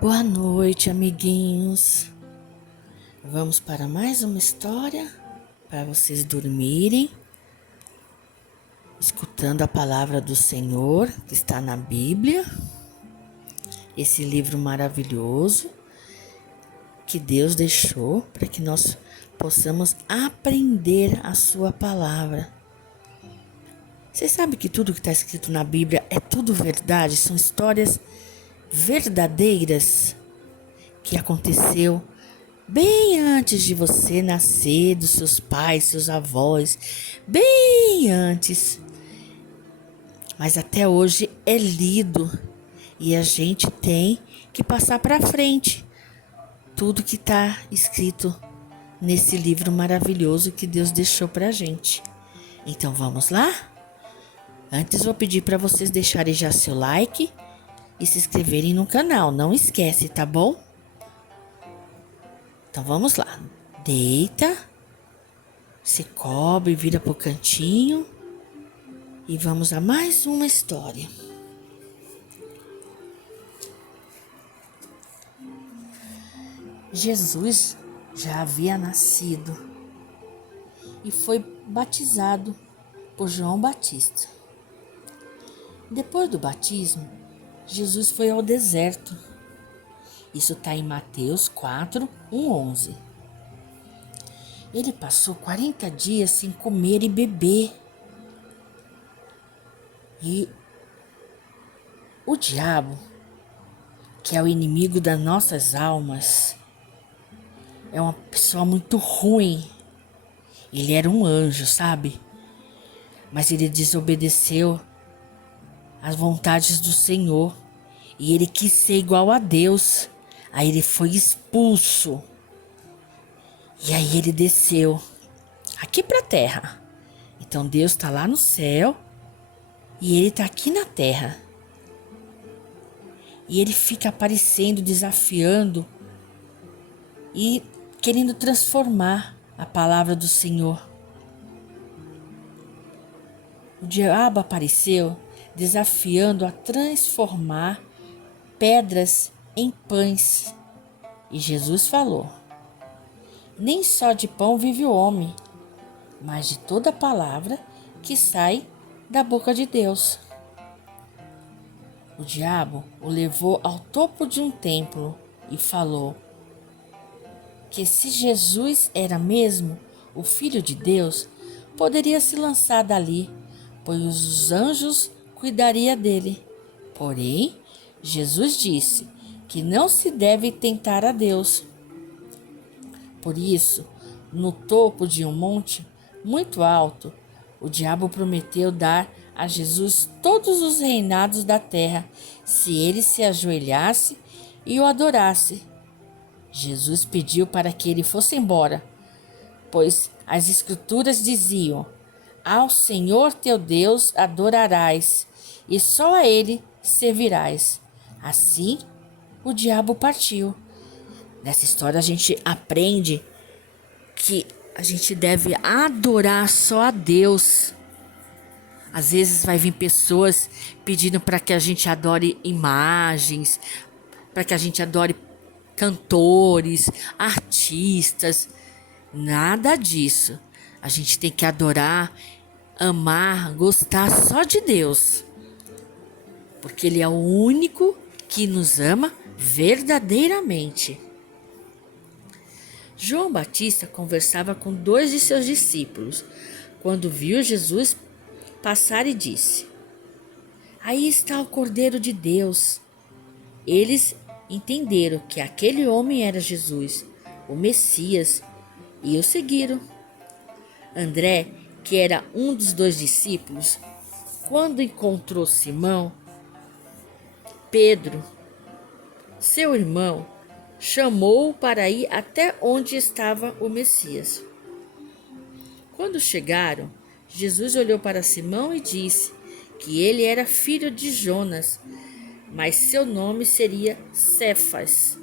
Boa noite, amiguinhos. Vamos para mais uma história para vocês dormirem, escutando a palavra do Senhor que está na Bíblia. Esse livro maravilhoso que Deus deixou para que nós possamos aprender a sua palavra. Você sabe que tudo que está escrito na Bíblia é tudo verdade? São histórias verdadeiras que aconteceu bem antes de você nascer, dos seus pais, seus avós, bem antes. Mas até hoje é lido e a gente tem que passar para frente tudo que está escrito nesse livro maravilhoso que Deus deixou para a gente. Então vamos lá? Antes vou pedir para vocês deixarem já seu like e se inscreverem no canal. Não esquece, tá bom? Então vamos lá. Deita, se cobre, vira pro cantinho e vamos a mais uma história. Jesus já havia nascido e foi batizado por João Batista. Depois do batismo, Jesus foi ao deserto. Isso está em Mateus 4, 11. Ele passou 40 dias sem comer e beber. E o diabo, que é o inimigo das nossas almas, é uma pessoa muito ruim. Ele era um anjo, sabe? Mas ele desobedeceu às vontades do Senhor. E ele quis ser igual a Deus. Aí ele foi expulso. E aí ele desceu aqui para a terra. Então Deus está lá no céu e ele está aqui na terra. E ele fica aparecendo, desafiando e querendo transformar a palavra do Senhor. O diabo apareceu desafiando a transformar pedras em pães. E Jesus falou: nem só de pão vive o homem, mas de toda palavra que sai da boca de Deus. O diabo o levou ao topo de um templo e falou que se Jesus era mesmo o Filho de Deus, poderia se lançar dali, pois os anjos cuidariam dele. Porém, Jesus disse que não se deve tentar a Deus. Por isso, no topo de um monte muito alto, o diabo prometeu dar a Jesus todos os reinados da terra, se ele se ajoelhasse e o adorasse. Jesus pediu para que ele fosse embora, pois as Escrituras diziam: ao Senhor teu Deus adorarás, e só a ele servirás. Assim, o diabo partiu. Nessa história a gente aprende que a gente deve adorar só a Deus. Às vezes vai vir pessoas pedindo para que a gente adore imagens, para que a gente adore cantores, artistas. Nada disso. A gente tem que adorar, amar, gostar só de Deus. Porque Ele é o único que nos ama verdadeiramente. João Batista conversava com 2 de seus discípulos quando viu Jesus passar e disse: aí está o Cordeiro de Deus. Eles entenderam que aquele homem era Jesus, o Messias, e o seguiram. André, que era um dos 2 discípulos, quando encontrou Simão, Pedro, seu irmão, chamou-o para ir até onde estava o Messias. Quando chegaram, Jesus olhou para Simão e disse que ele era filho de Jonas, mas seu nome seria Cefas,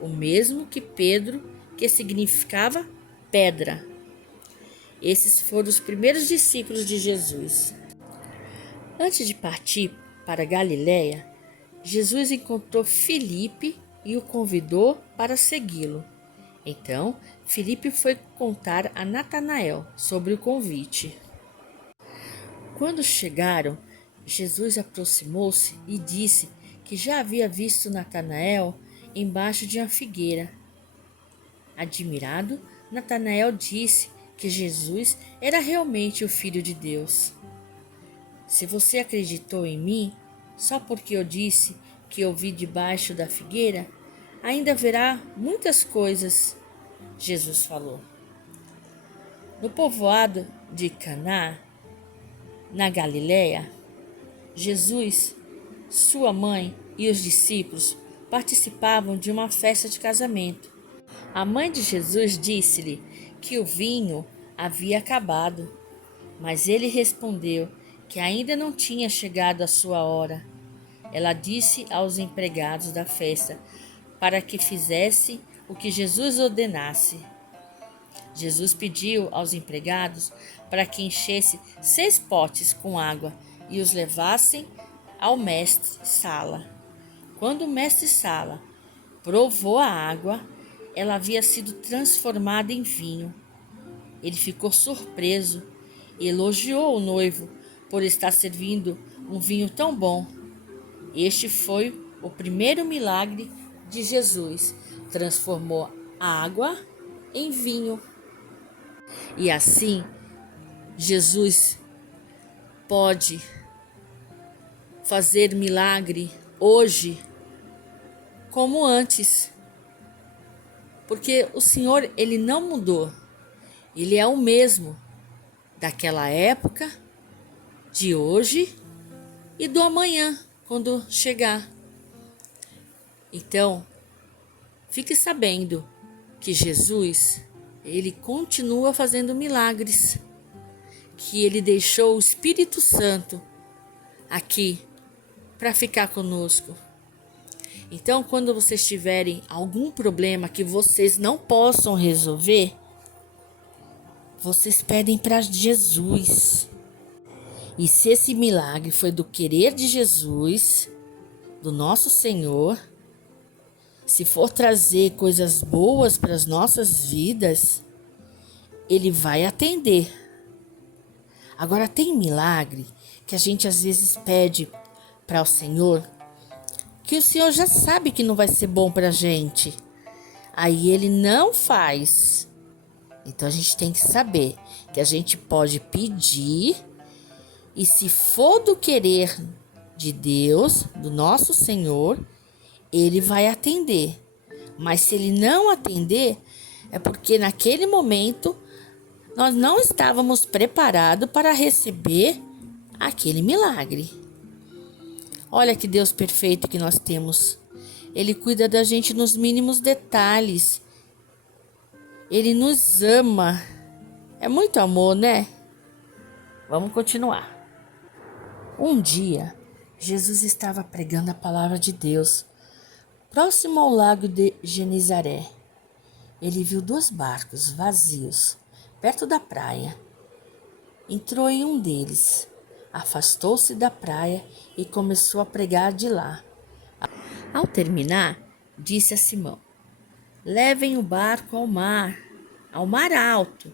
o mesmo que Pedro, que significava pedra. Esses foram os primeiros discípulos de Jesus. Antes de partir para Galiléia, Jesus encontrou Filipe e o convidou para segui-lo. Então, Filipe foi contar a Natanael sobre o convite. Quando chegaram, Jesus aproximou-se e disse que já havia visto Natanael embaixo de uma figueira. Admirado, Natanael disse que Jesus era realmente o Filho de Deus. Se você acreditou em mim, só porque eu disse que eu vi debaixo da figueira, ainda verá muitas coisas, Jesus falou. No povoado de Caná, na Galiléia, Jesus, sua mãe e os discípulos participavam de uma festa de casamento. A mãe de Jesus disse-lhe que o vinho havia acabado, mas ele respondeu que ainda não tinha chegado a sua hora. Ela disse aos empregados da festa para que fizesse o que Jesus ordenasse. Jesus pediu aos empregados para que enchesse 6 potes com água e os levassem ao mestre-sala. Quando o mestre-sala provou a água, ela havia sido transformada em vinho. Ele ficou surpreso e elogiou o noivo por estar servindo um vinho tão bom. Este foi o primeiro milagre de Jesus. Transformou a água em vinho. E assim, Jesus pode fazer milagre hoje como antes. Porque o Senhor, ele não mudou. Ele é o mesmo daquela época, de hoje e do amanhã, quando chegar. Então, fique sabendo que Jesus, ele continua fazendo milagres, que ele deixou o Espírito Santo aqui para ficar conosco. Então, quando vocês tiverem algum problema que vocês não possam resolver, vocês pedem para Jesus. E se esse milagre foi do querer de Jesus, do nosso Senhor, se for trazer coisas boas para as nossas vidas, Ele vai atender. Agora, tem milagre que a gente às vezes pede para o Senhor, que o Senhor já sabe que não vai ser bom para a gente. Aí Ele não faz. Então a gente tem que saber que a gente pode pedir, e se for do querer de Deus, do nosso Senhor, Ele vai atender. Mas se Ele não atender, é porque naquele momento nós não estávamos preparados para receber aquele milagre. Olha que Deus perfeito que nós temos. Ele cuida da gente nos mínimos detalhes. Ele nos ama. É muito amor, né? Vamos continuar. Um dia, Jesus estava pregando a palavra de Deus, próximo ao lago de Genezaré. Ele viu 2 barcos vazios, perto da praia. Entrou em um deles, afastou-se da praia e começou a pregar de lá. Ao terminar, disse a Simão: levem o barco ao mar alto,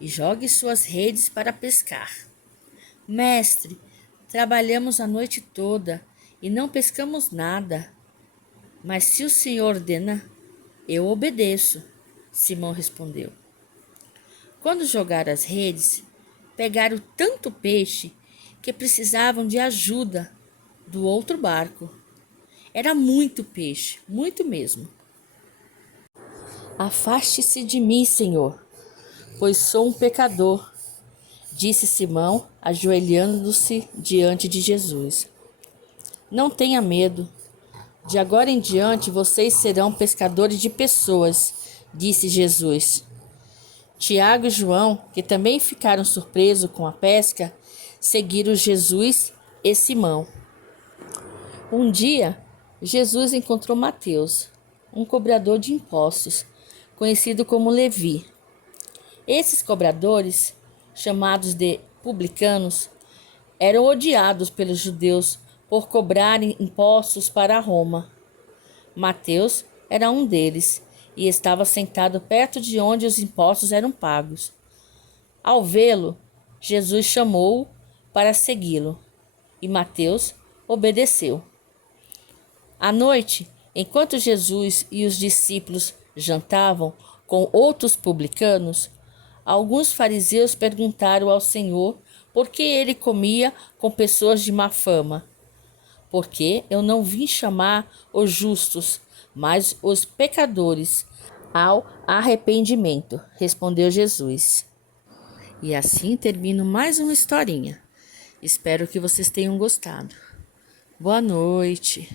e jogue suas redes para pescar. Mestre, trabalhamos a noite toda e não pescamos nada. Mas se o Senhor ordena, eu obedeço, Simão respondeu. Quando jogaram as redes, pegaram tanto peixe que precisavam de ajuda do outro barco. Era muito peixe, muito mesmo. Afaste-se de mim, Senhor, pois sou um pecador, disse Simão, ajoelhando-se diante de Jesus. Não tenha medo. De agora em diante vocês serão pescadores de pessoas, disse Jesus. Tiago e João, que também ficaram surpresos com a pesca, seguiram Jesus e Simão. Um dia, Jesus encontrou Mateus, um cobrador de impostos, conhecido como Levi. Esses cobradores, chamados de publicanos, eram odiados pelos judeus por cobrarem impostos para Roma. Mateus era um deles e estava sentado perto de onde os impostos eram pagos. Ao vê-lo, Jesus chamou-o para segui-lo e Mateus obedeceu. À noite, enquanto Jesus e os discípulos jantavam com outros publicanos, alguns fariseus perguntaram ao Senhor por que ele comia com pessoas de má fama. Porque eu não vim chamar os justos, mas os pecadores ao arrependimento, respondeu Jesus. E assim termino mais uma historinha. Espero que vocês tenham gostado. Boa noite.